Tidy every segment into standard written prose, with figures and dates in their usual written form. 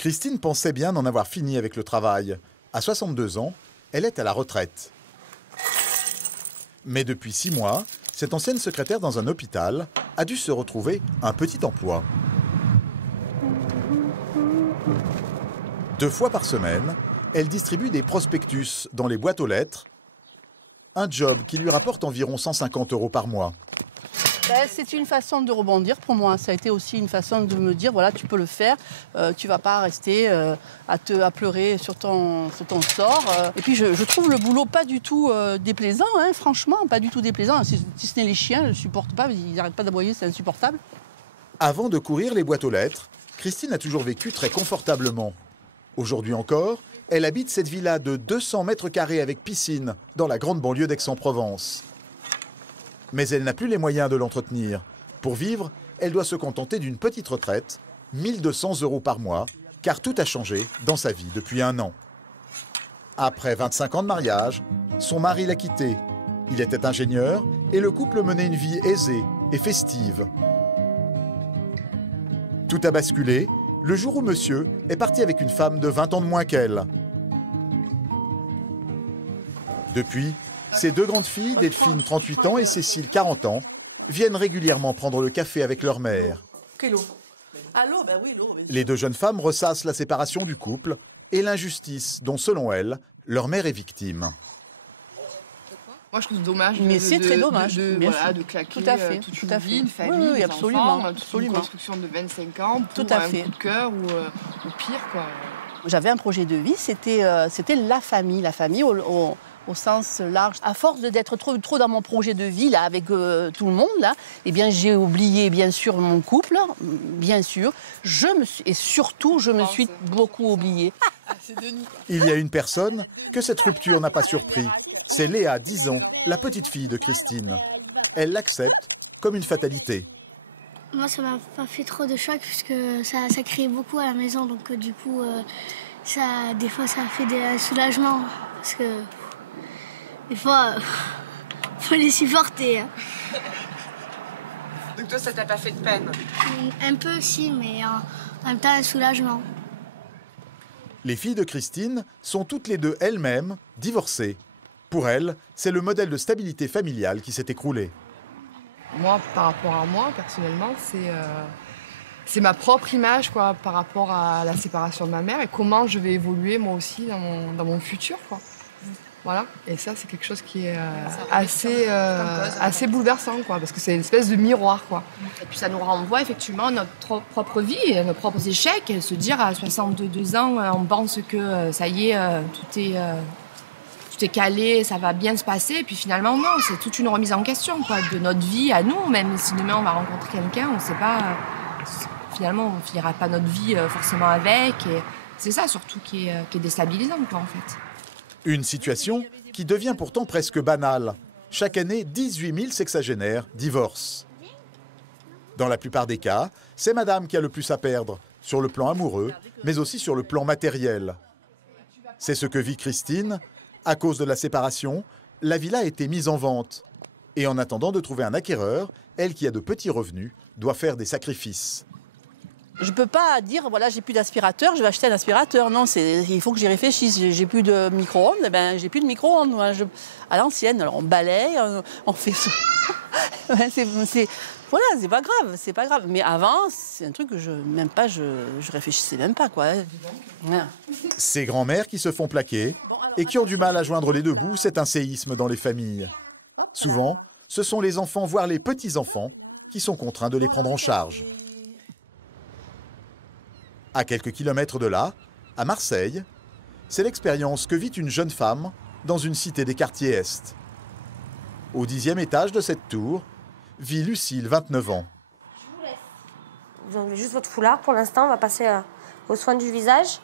Christine pensait bien d'en avoir fini avec le travail. À 62 ans, elle est à la retraite. Mais depuis 6 mois, cette ancienne secrétaire dans un hôpital a dû se retrouver un petit emploi. 2 fois par semaine, elle distribue des prospectus dans les boîtes aux lettres. Un job qui lui rapporte environ 150 € par mois. C'est une façon de rebondir pour moi. Ça a été aussi une façon de me dire, voilà, tu peux le faire. Tu ne vas pas rester à pleurer sur ton sort. Et puis je trouve le boulot pas du tout déplaisant, hein, franchement, pas du tout déplaisant. Si ce n'est les chiens, je ne supporte pas, ils n'arrêtent pas d'aboyer, c'est insupportable. Avant de courir les boîtes aux lettres, Christine a toujours vécu très confortablement. Aujourd'hui encore, elle habite cette villa de 200 mètres carrés avec piscine dans la grande banlieue d'Aix-en-Provence. Mais elle n'a plus les moyens de l'entretenir. Pour vivre, elle doit se contenter d'une petite retraite, 1 200 € par mois, car tout a changé dans sa vie depuis 1 an. Après 25 ans de mariage, son mari l'a quittée. Il était ingénieur et le couple menait une vie aisée et festive. Tout a basculé le jour où monsieur est parti avec une femme de 20 ans de moins qu'elle. Depuis, ces 2 grandes filles, Delphine, 38 ans, et Cécile, 40 ans, viennent régulièrement prendre le café avec leur mère. Les 2 jeunes femmes ressassent la séparation du couple et l'injustice dont, selon elles, leur mère est victime. Moi, je trouve dommage. Mais c'est très dommage. De claquer tout à fait, toute tout une à vie, fait. une famille, des absolument, enfants, toute une construction de 25 ans pour tout à un fait. coup de cœur ou pire, quoi. J'avais un projet de vie, c'était la famille au sens large. À force d'être trop dans mon projet de vie là, avec tout le monde, là, eh bien, j'ai oublié bien sûr mon couple, bien sûr. Je me suis beaucoup oubliée. Il y a une personne que cette rupture n'a pas surpris. C'est Léa, 10 ans, la petite fille de Christine. Elle l'accepte comme une fatalité. Moi, ça m'a pas fait trop de choc puisque ça criait beaucoup à la maison. Donc, du coup, des fois, ça fait des soulagements. Parce que des fois, faut les supporter. Hein. Donc toi, ça t'a pas fait de peine? Un peu, si, mais en même temps, un soulagement. Les filles de Christine sont toutes les 2 elles-mêmes divorcées. Pour elles, c'est le modèle de stabilité familiale qui s'est écroulé. Moi, par rapport à moi, personnellement, c'est ma propre image, quoi, par rapport à la séparation de ma mère et comment je vais évoluer moi aussi dans mon futur, quoi. Voilà. Et ça, c'est quelque chose qui est assez bouleversant, quoi, parce que c'est une espèce de miroir, quoi. Et puis ça nous renvoie effectivement à notre propre vie, à nos propres échecs, et se dire à 62 ans, on pense que ça y est, tout est calé, ça va bien se passer, et puis finalement non, c'est toute une remise en question, quoi, de notre vie à nous, même si demain on va rencontrer quelqu'un, on ne sait pas, finalement on ne finira pas notre vie forcément avec, et c'est ça surtout qui est déstabilisant, quoi, en fait. Une situation qui devient pourtant presque banale. Chaque année, 18 000 sexagénaires divorcent. Dans la plupart des cas, c'est madame qui a le plus à perdre, sur le plan amoureux, mais aussi sur le plan matériel. C'est ce que vit Christine. À cause de la séparation, la villa a été mise en vente. Et en attendant de trouver un acquéreur, elle qui a de petits revenus, doit faire des sacrifices. Je ne peux pas dire, voilà, j'ai plus d'aspirateur, je vais acheter un aspirateur. Non, il faut que j'y réfléchisse. J'ai plus de micro-ondes, eh ben, j'ai plus de micro-ondes. À l'ancienne, alors on balaye, on fait ça. Voilà, c'est pas grave. Mais avant, c'est un truc que je réfléchissais même pas, quoi. Ouais. Ces grands-mères qui se font plaquer et qui ont du mal à joindre les 2 bouts, c'est un séisme dans les familles. Souvent, ce sont les enfants, voire les petits-enfants, qui sont contraints de les prendre en charge. À quelques kilomètres de là, à Marseille, c'est l'expérience que vit une jeune femme dans une cité des quartiers Est. Au 10e étage de cette tour, vit Lucille, 29 ans. Vous enlevez juste votre foulard pour l'instant, on va passer aux soins du visage.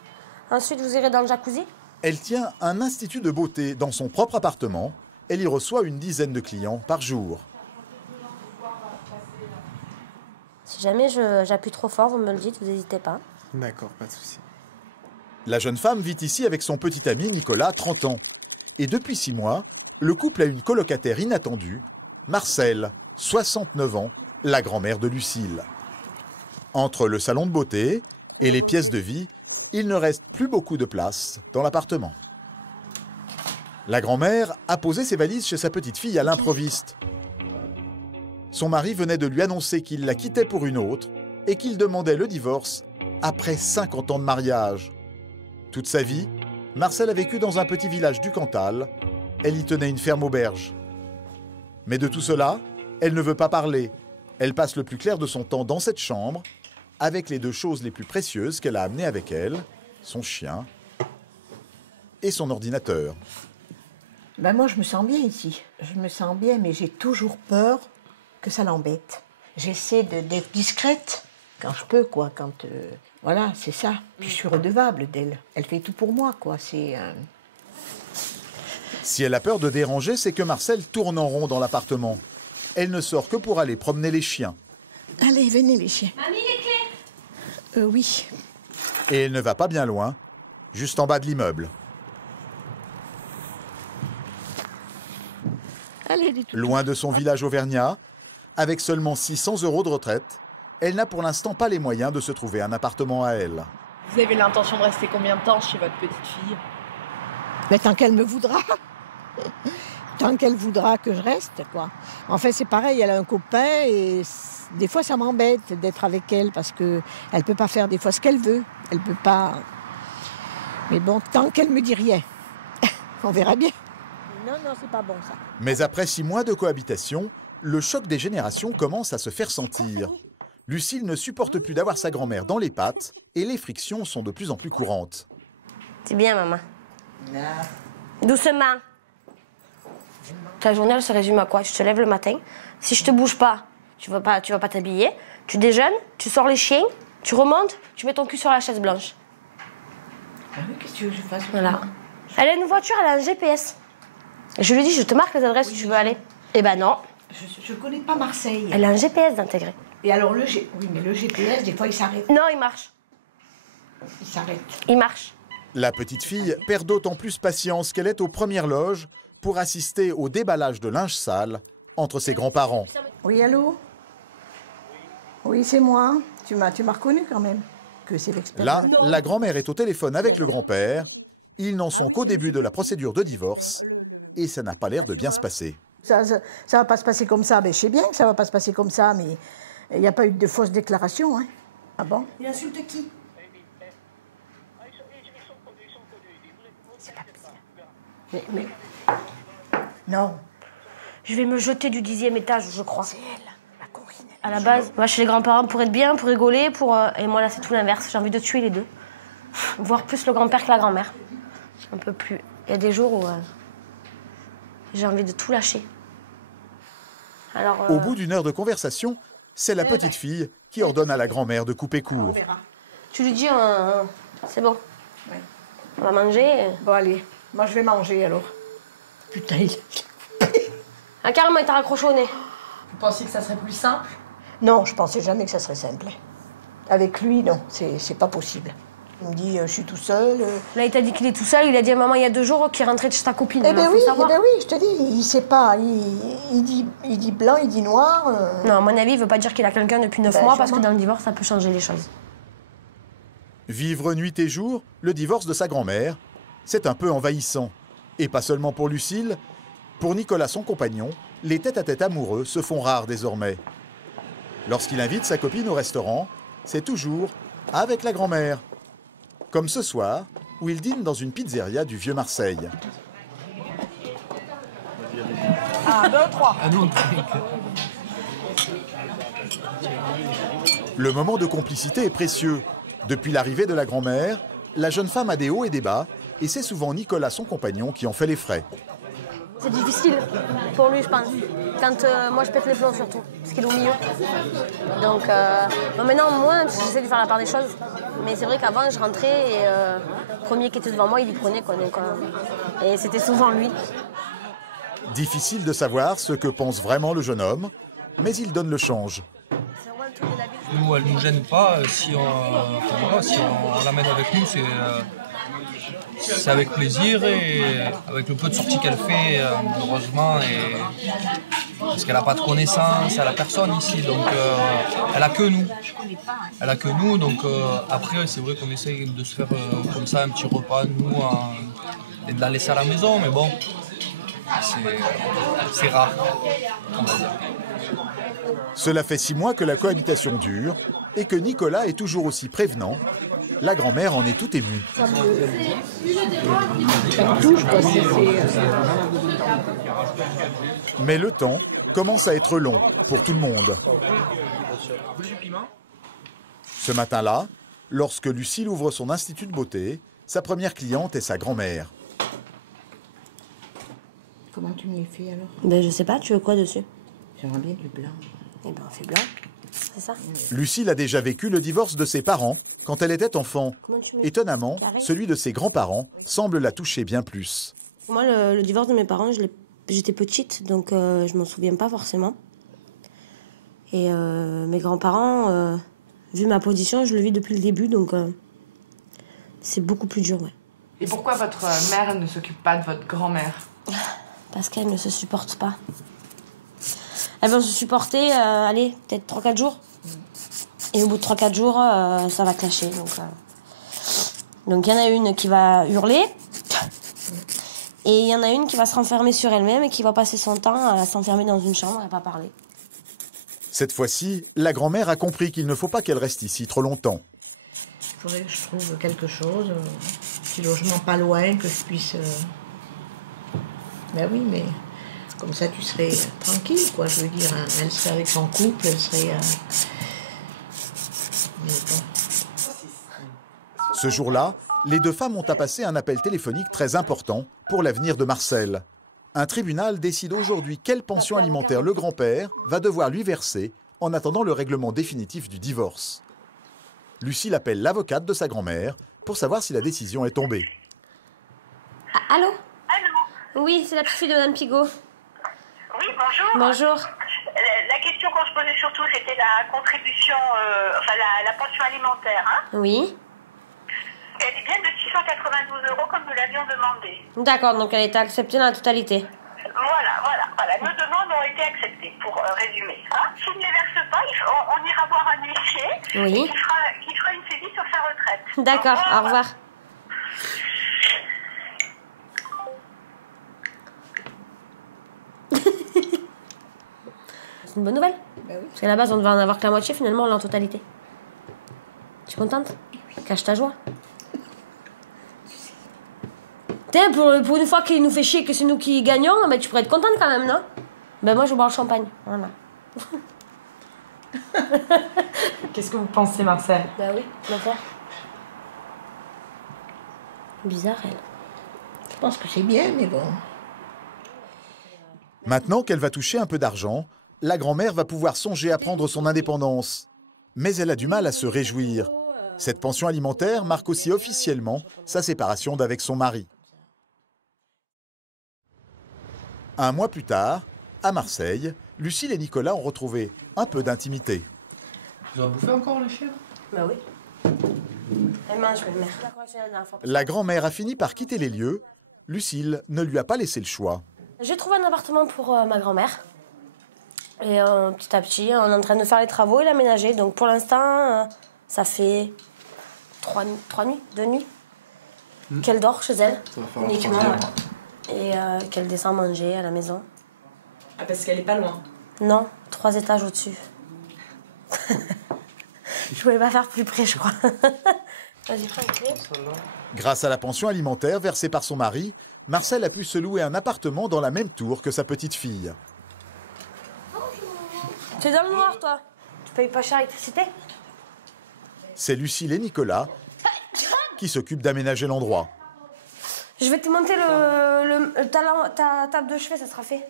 Ensuite, vous irez dans le jacuzzi. Elle tient un institut de beauté dans son propre appartement. Elle y reçoit une dizaine de clients par jour. Si jamais j'appuie trop fort, vous me le dites, vous n'hésitez pas. D'accord, pas de souci. La jeune femme vit ici avec son petit ami Nicolas, 30 ans. Et depuis 6 mois, le couple a une colocataire inattendue, Marcel, 69 ans, la grand-mère de Lucille. Entre le salon de beauté et les pièces de vie, il ne reste plus beaucoup de place dans l'appartement. La grand-mère a posé ses valises chez sa petite-fille à l'improviste. Son mari venait de lui annoncer qu'il la quittait pour une autre et qu'il demandait le divorce après 50 ans de mariage. Toute sa vie, Marcel a vécu dans un petit village du Cantal. Elle y tenait une ferme auberge. Mais de tout cela, elle ne veut pas parler. Elle passe le plus clair de son temps dans cette chambre, avec les deux choses les plus précieuses qu'elle a amenées avec elle, son chien et son ordinateur. Ben moi, je me sens bien ici. Je me sens bien, mais j'ai toujours peur que ça l'embête. J'essaie d'être discrète quand je peux, quoi. Voilà, c'est ça. Puis je suis redevable d'elle. Elle fait tout pour moi, quoi. Si elle a peur de déranger, c'est que Marcel tourne en rond dans l'appartement. Elle ne sort que pour aller promener les chiens. Allez, venez les chiens. Mamie, les clés? Oui. Et elle ne va pas bien loin, juste en bas de l'immeuble. Allez, les toutous. Loin de son village auvergnat, avec seulement 600 € de retraite, elle n'a pour l'instant pas les moyens de se trouver un appartement à elle. Vous avez l'intention de rester combien de temps chez votre petite fille? Mais tant qu'elle me voudra. Tant qu'elle voudra que je reste, quoi. En fait, c'est pareil, elle a un copain et des fois, ça m'embête d'être avec elle parce qu'elle ne peut pas faire des fois ce qu'elle veut. Elle peut pas... Mais bon, tant qu'elle me dit rien, on verra bien. Non, c'est pas bon, ça. Mais après 6 mois de cohabitation, le choc des générations commence à se faire sentir. Lucille ne supporte plus d'avoir sa grand-mère dans les pattes et les frictions sont de plus en plus courantes. C'est bien, maman. Doucement. Ta journée, elle se résume à quoi? Tu te lèves le matin. Si je te bouge pas, tu vas pas t'habiller. Tu déjeunes, tu sors les chiens, tu remontes, tu mets ton cul sur la chaise blanche. Ah oui, qu'est-ce que tu veux que je fasse? Voilà. Elle a une voiture, elle a un GPS. Je lui dis, je te marque les adresses où tu veux aller. Eh ben non. Je connais pas Marseille. Elle a un GPS d'intégrer. Et alors, oui, mais le GPS, des fois, il s'arrête. Non, il marche. Il s'arrête. Il marche. La petite fille perd d'autant plus patience qu'elle est aux premières loges pour assister au déballage de linge sale entre ses grands-parents. Oui, allô? Oui, c'est moi. Tu m'as reconnu quand même. Que c'est l'expérience. Là, la grand-mère est au téléphone avec le grand-père. Ils n'en sont qu'au début de la procédure de divorce et ça n'a pas l'air de bien se passer. Ça va pas se passer comme ça. Ben, je sais bien que ça va pas se passer comme ça, mais il n'y a pas eu de fausse déclaration. Hein. Ah bon? Il insulte qui? C'est pas possible. Mais... Non. Je vais me jeter du 10e étage, je crois. C'est elle, la Corinne. À la base, on va chez les grands-parents pour être bien, pour rigoler, et moi là c'est tout l'inverse. J'ai envie de tuer les deux. Voire plus le grand-père que la grand-mère. J'en peux plus. Il y a des jours où j'ai envie de tout lâcher. Alors, Au bout d'une heure de conversation, c'est la petite fille qui ordonne à la grand-mère de couper court. tu lui dis, c'est bon. Ouais. On va manger. Bon, allez. Moi, je vais manger, alors. Putain, Ah, carrément, il t'a raccroché au nez. Vous pensiez que ça serait plus simple? Non, je pensais jamais que ça serait simple. Avec lui, non, c'est pas possible. Il me dit, je suis tout seul. Là, il t'a dit qu'il est tout seul. Il a dit à maman il y a 2 jours qu'il rentrait de chez ta copine. Eh Alors, ben oui, faut savoir. je te dis, il sait pas. Il dit blanc, il dit noir. Non, à mon avis, il veut pas dire qu'il a quelqu'un depuis 9 Ben, mois parce que sûrement. dans le divorce, ça peut changer les choses. Vivre nuit et jour, le divorce de sa grand-mère, c'est un peu envahissant. Et pas seulement pour Lucille, pour Nicolas, son compagnon, les tête-à-tête amoureux se font rares désormais. Lorsqu'il invite sa copine au restaurant, c'est toujours avec la grand-mère. Comme ce soir, où il dîne dans une pizzeria du vieux Marseille. 1, 2, 3. Le moment de complicité est précieux. Depuis l'arrivée de la grand-mère, la jeune femme a des hauts et des bas, et c'est souvent Nicolas, son compagnon, qui en fait les frais. C'est difficile pour lui, je pense. Quand moi, je pète les plombs surtout, parce qu'il est au milieu. Donc, bon, maintenant, moi, j'essaie de faire la part des choses. Mais c'est vrai qu'avant, je rentrais et le premier qui était devant moi, il y prenait, quoi. Donc, et c'était souvent lui. Difficile de savoir ce que pense vraiment le jeune homme, mais il donne le change. C'est vraiment le truc de la vie. Nous, elle ne nous gêne pas. Si on l'amène avec nous, c'est c'est avec plaisir et avec le peu de sorties qu'elle fait, heureusement, et parce qu'elle n'a pas de connaissances, elle n'a personne ici, donc elle n'a que nous. Elle a que nous, donc après c'est vrai qu'on essaye de se faire comme ça un petit repas, nous, et de la laisser à la maison, mais bon, c'est rare, on va dire. Cela fait 6 mois que la cohabitation dure et que Nicolas est toujours aussi prévenant. La grand-mère en est tout émue. Ça me touche, quoi. Mais le temps commence à être long pour tout le monde. Ce matin-là, lorsque Lucille ouvre son institut de beauté, sa première cliente est sa grand-mère. Comment tu me les fais alors? Ben je sais pas, tu veux quoi dessus? J'aimerais bien du blanc. Eh ben on fait blanc, c'est ça. Lucille a déjà vécu le divorce de ses parents quand elle était enfant. Étonnamment, celui de ses grands-parents semble la toucher bien plus. Moi le divorce de mes parents, j'étais petite, donc je m'en souviens pas forcément. Et mes grands-parents, vu ma position, je le vis depuis le début, donc c'est beaucoup plus dur, ouais. Et pourquoi votre mère ne s'occupe pas de votre grand-mère? Parce qu'elle ne se supporte pas. Elles vont se supporter, allez, peut-être 3-4 jours. Et au bout de 3-4 jours, ça va clasher. Donc il y en a une qui va hurler. Et il y en a une qui va se renfermer sur elle-même et qui va passer son temps à s'enfermer dans une chambre et à pas parler. Cette fois-ci, la grand-mère a compris qu'il ne faut pas qu'elle reste ici trop longtemps. Il faudrait que je trouve quelque chose, un petit logement pas loin, que je puisse... Ben oui, mais comme ça tu serais tranquille, quoi, je veux dire. Hein. Elle serait avec son couple, elle serait... Mais bon. Ce jour-là, les deux femmes ont à passer un appel téléphonique très important pour l'avenir de Marcel. Un tribunal décide aujourd'hui quelle pension alimentaire le grand-père va devoir lui verser en attendant le règlement définitif du divorce. Lucille appelle l'avocate de sa grand-mère pour savoir si la décision est tombée. Ah, allô? Oui, c'est la petite fille de Mme Pigot. Oui, bonjour. Bonjour. La question qu'on se posait surtout, c'était la contribution, la pension alimentaire. Hein, Oui. elle est bien de 692 € comme nous l'avions demandé. D'accord, donc elle était acceptée dans la totalité. Voilà. Nos demandes ont été acceptées, pour résumer. Hein, s'il ne les verse pas, on ira voir un huissier Oui. qui fera une saisie sur sa retraite. D'accord, au revoir. C'est une bonne nouvelle. Ben oui. Parce qu'à la base, on devait en avoir que la moitié, finalement, on l'a en totalité. Tu es contente? Cache ta joie. Tiens, pour une fois qu'il nous fait chier que c'est nous qui gagnons, ben, tu pourrais être contente quand même, non? Ben moi, je bois le champagne. Voilà. Qu'est-ce que vous pensez, Marcel? Ben oui, l'affaire. Bizarre, elle. Je pense que c'est bien, mais bon. Maintenant qu'elle va toucher un peu d'argent, la grand-mère va pouvoir songer à prendre son indépendance. Mais elle a du mal à se réjouir. Cette pension alimentaire marque aussi officiellement sa séparation d'avec son mari. Un mois plus tard, à Marseille, Lucille et Nicolas ont retrouvé un peu d'intimité. Tu vas bouffer encore le chien? Ben oui. Elle mange, ma mère. La grand-mère a fini par quitter les lieux. Lucille ne lui a pas laissé le choix. J'ai trouvé un appartement pour ma grand-mère. Et petit à petit, on est en train de faire les travaux et l'aménager. Donc pour l'instant, ça fait 2 nuits qu'elle dort chez elle. Uniquement. Et qu'elle descend manger à la maison. Ah, parce qu'elle est pas loin. Non, 3 étages au-dessus. Je pouvais pas faire plus près, je crois. Vas-y, prends une clé. Grâce à la pension alimentaire versée par son mari, Marcel a pu se louer un appartement dans la même tour que sa petite fille. Tu es dans le noir, toi? Tu payes pas cher l'électricité? C'est Lucille et Nicolas qui s'occupent d'aménager l'endroit. Je vais te monter ta table de chevet, ça sera fait.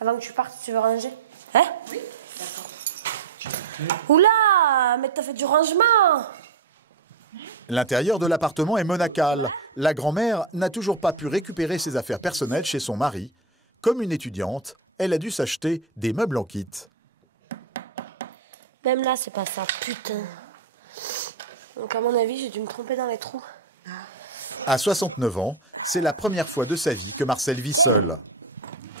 Avant que tu partes, si tu veux ranger. Hein? Oui. Oula, mais t'as fait du rangement! L'intérieur de l'appartement est monacal. La grand-mère n'a toujours pas pu récupérer ses affaires personnelles chez son mari. Comme une étudiante, elle a dû s'acheter des meubles en kit. Même là, c'est pas ça, putain. Donc à mon avis, j'ai dû me tromper dans les trous. À 69 ans, c'est la première fois de sa vie que Marcel vit seul.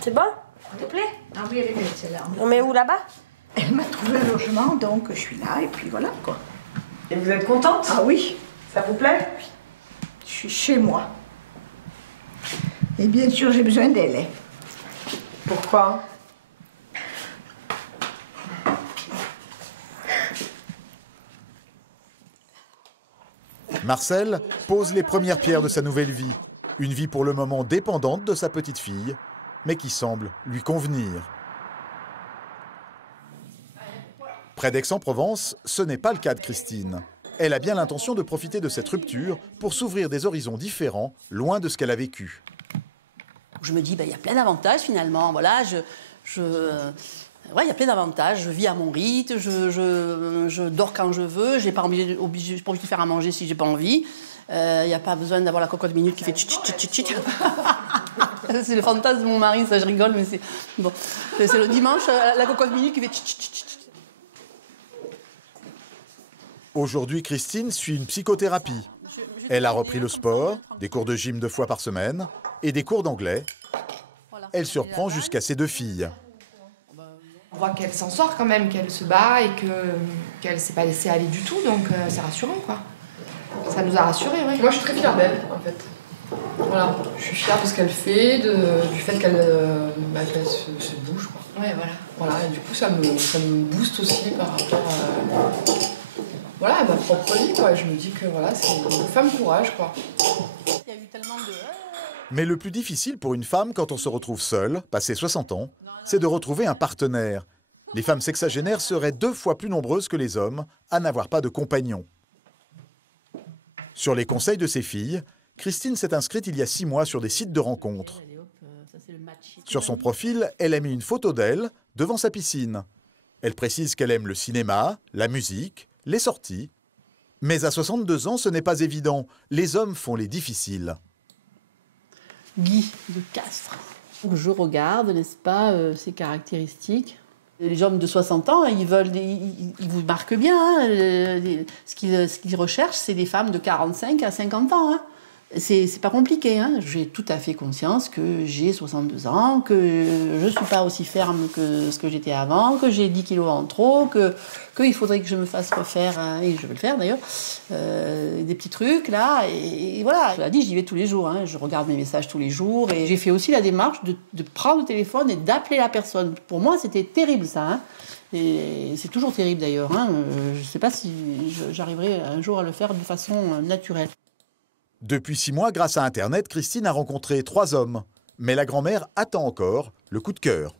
C'est bon? S'il te plaît? Ah oui, elle est belle celle-là. On met où là-bas? Elle m'a trouvé un logement, donc je suis là, et puis voilà quoi. Et vous êtes contente? Ah oui, Ça vous plaît? je suis chez moi. Et bien sûr, j'ai besoin d'elle. Hein. Pourquoi? Marcel pose les premières pierres de sa nouvelle vie. Une vie pour le moment dépendante de sa petite fille, mais qui semble lui convenir. Près d'Aix-en-Provence, ce n'est pas le cas de Christine. Elle a bien l'intention de profiter de cette rupture pour s'ouvrir des horizons différents, loin de ce qu'elle a vécu. Je me dis, il y a plein d'avantages finalement. Voilà, ouais, il y a plein d'avantages. Je vis à mon rythme, je dors quand je veux, je n'ai pas obligé de faire à manger si j'ai pas envie. Il n'y a pas besoin d'avoir la cocotte minute qui fait tchit tchit tchit tchit. C'est le fantasme de mon mari, ça je rigole, mais c'est bon. C'est le dimanche, la cocotte minute qui fait tchit tchit tchit. Aujourd'hui, Christine suit une psychothérapie. Elle a repris le sport, des cours de gym 2 fois par semaine et des cours d'anglais. Elle surprend jusqu'à ses 2 filles. On voit qu'elle s'en sort quand même, qu'elle se bat et qu'elle ne s'est pas laissée aller du tout, donc c'est rassurant quoi. Ça nous a rassurés, oui. Moi, je suis très fière d'elle, en fait. Voilà, je suis fière de ce qu'elle fait, du fait qu'elle se bouge, quoi. Ouais, voilà. Voilà, et du coup, ça me booste aussi par rapport à ma propre vie, quoi. Je me dis que voilà, c'est une femme courage, quoi. Il y a eu tellement de... Mais le plus difficile pour une femme quand on se retrouve seule, passé 60 ans, c'est de retrouver un partenaire. Les femmes sexagénaires seraient 2 fois plus nombreuses que les hommes à n'avoir pas de compagnon. Sur les conseils de ses filles, Christine s'est inscrite il y a 6 mois sur des sites de rencontres. Sur son profil, elle a mis une photo d'elle devant sa piscine. Elle précise qu'elle aime le cinéma, la musique, les sorties. Mais à 62 ans, ce n'est pas évident. Les hommes font les difficiles. Guy de Castres. Je regarde, n'est-ce pas, ses caractéristiques. Les hommes de 60 ans, ils vous marquent bien. Hein. Ce qu'ils recherchent, c'est des femmes de 45 à 50 ans. Hein. C'est pas compliqué. Hein. J'ai tout à fait conscience que j'ai 62 ans, que je ne suis pas aussi ferme que ce que j'étais avant, que j'ai 10 kilos en trop, qu'il faudrait que je me fasse refaire, et je vais le faire d'ailleurs, des petits trucs là. Et voilà, je l'ai dit, j'y vais tous les jours. Hein. Je regarde mes messages tous les jours. Et j'ai fait aussi la démarche de prendre le téléphone et d'appeler la personne. Pour moi, c'était terrible ça. Hein. Et c'est toujours terrible d'ailleurs. Hein. Je ne sais pas si j'arriverai un jour à le faire de façon naturelle. Depuis 6 mois, grâce à Internet, Christine a rencontré 3 hommes. Mais la grand-mère attend encore le coup de cœur.